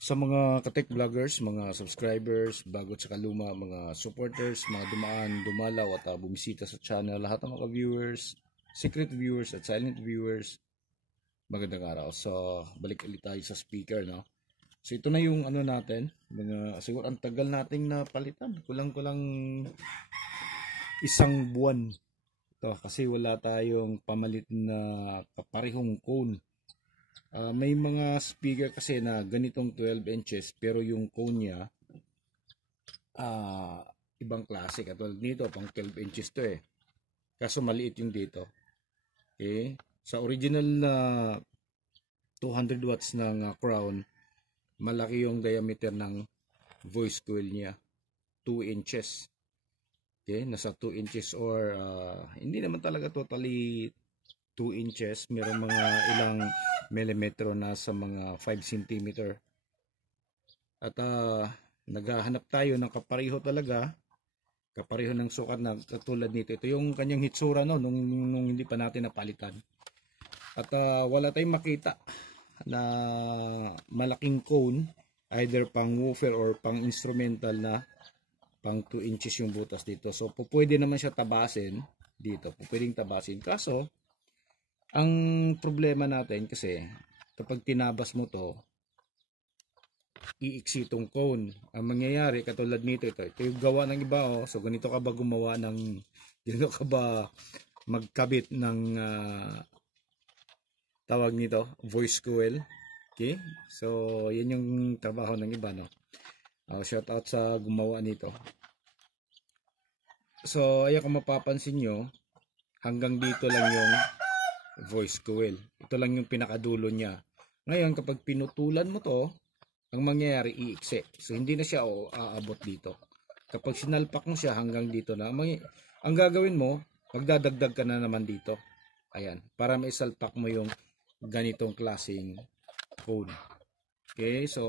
Sa mga ka-tech vloggers, mga subscribers, bago at saka luma, mga supporters, mga dumaan, dumalaw at bumisita sa channel, lahat ng mga viewers, secret viewers at silent viewers, magandang araw. So, balik ulit tayo sa speaker, no? So, ito na yung ano natin, siguro ang tagal nating napalitan, kulang-kulang isang buwan. Ito, kasi wala tayong pamalit na kaparehong cone. May mga speaker kasi na ganitong 12 inches pero yung cone niya ibang klase. Katulad nito pang 12 inches to eh. Kaso maliit yung dito. Okay? Sa original na 200 watts ng crown, malaki yung diameter ng voice coil niya. 2 inches. Okay? Nasa 2 inches or hindi naman talaga totally 2 inches. Meron mga ilang milimetro na sa mga 5 cm. At naghahanap tayo ng kapareho talaga. Kapareho ng sukat na katulad nito. Ito yung kanyang hitsura no, nung hindi pa natin napalitan. At wala tayong makita na malaking cone, either pang woofer or pang instrumental na pang 2 inches yung butas dito. So pwede naman siya tabasin dito. Pwedeng tabasin. Kaso ang problema natin kasi kapag tinabas mo to, iiksi itong cone. Ang mangyayari katulad nito, ito yung gawa ng iba oh. So ganito ka ba gumawa ng, ganito ka ba magkabit ng tawag nito, voice coil. Okay? So yan yung trabaho ng iba no. Shout out sa gumawa nito. So ayan kung mapapansin nyo, hanggang dito lang yung voice coil. Ito lang yung pinakadulo niya. Ngayon kapag pinutulan mo to, ang mangyayari iikse. So hindi na siya aabot dito. Kapag sinalpak mo siya hanggang dito na, ang gagawin mo, magdadagdag ka na naman dito. Ayan, para maisalpak mo yung ganitong klaseng cone. Okay, so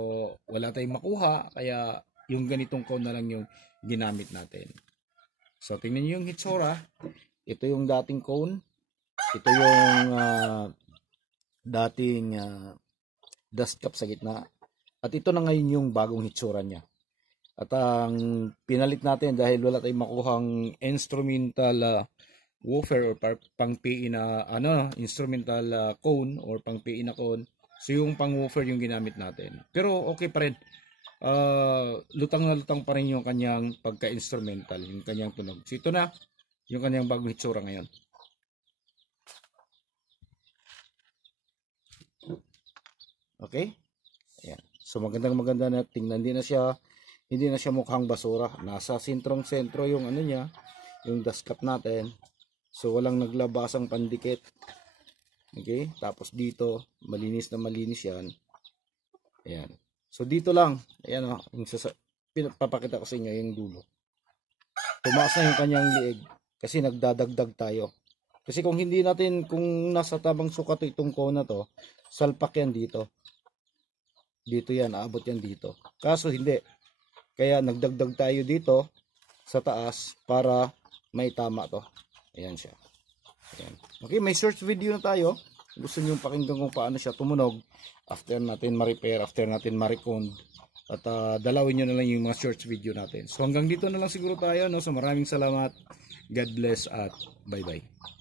wala tayong makuha, kaya yung ganitong cone na lang yung ginamit natin. So tingnan niyo yung hitsura. Ito yung dating cone. Ito yung dating dust cap sa gitna. At ito na ngayon yung bagong hitsura niya. At ang pinalit natin dahil wala tayong makuhang instrumental woofer or pang PE na instrumental cone or pang PE na cone. So yung pang woofer yung ginamit natin. Pero okay pa rin. Lutang na lutang pa rin yung kanyang pagka-instrumental, yung kanyang tunog. So ito na yung kanyang bagong hitsura ngayon. Okay? Ayan. So maganda na tingnan, hindi na siya mukhang basura. Nasa sentrong-sentro yung ano niya, yung dust cap natin. So walang naglabasang pandikit. Okay? Tapos dito, malinis na malinis yan. Ayan. So dito lang, ayan oh, yung papakita ko sa inyo yung dulo. Tumaas na yung kanyang liig kasi nagdadagdag tayo. Kasi kung hindi natin, kung nasa tabang sukat itong cone na to, salpak yan dito. Dito yan, aabot yan dito. Kaso hindi. Kaya nagdagdag tayo dito sa taas para may tama to. Ayan siya. Ayan. Okay, may search video na tayo. Gusto nyo pakinggan kung paano siya tumunog after natin ma-repair, after natin ma-recon. At dalawin nyo na lang yung mga search video natin. So hanggang dito na lang siguro tayo. No? So maraming salamat. God bless at bye-bye.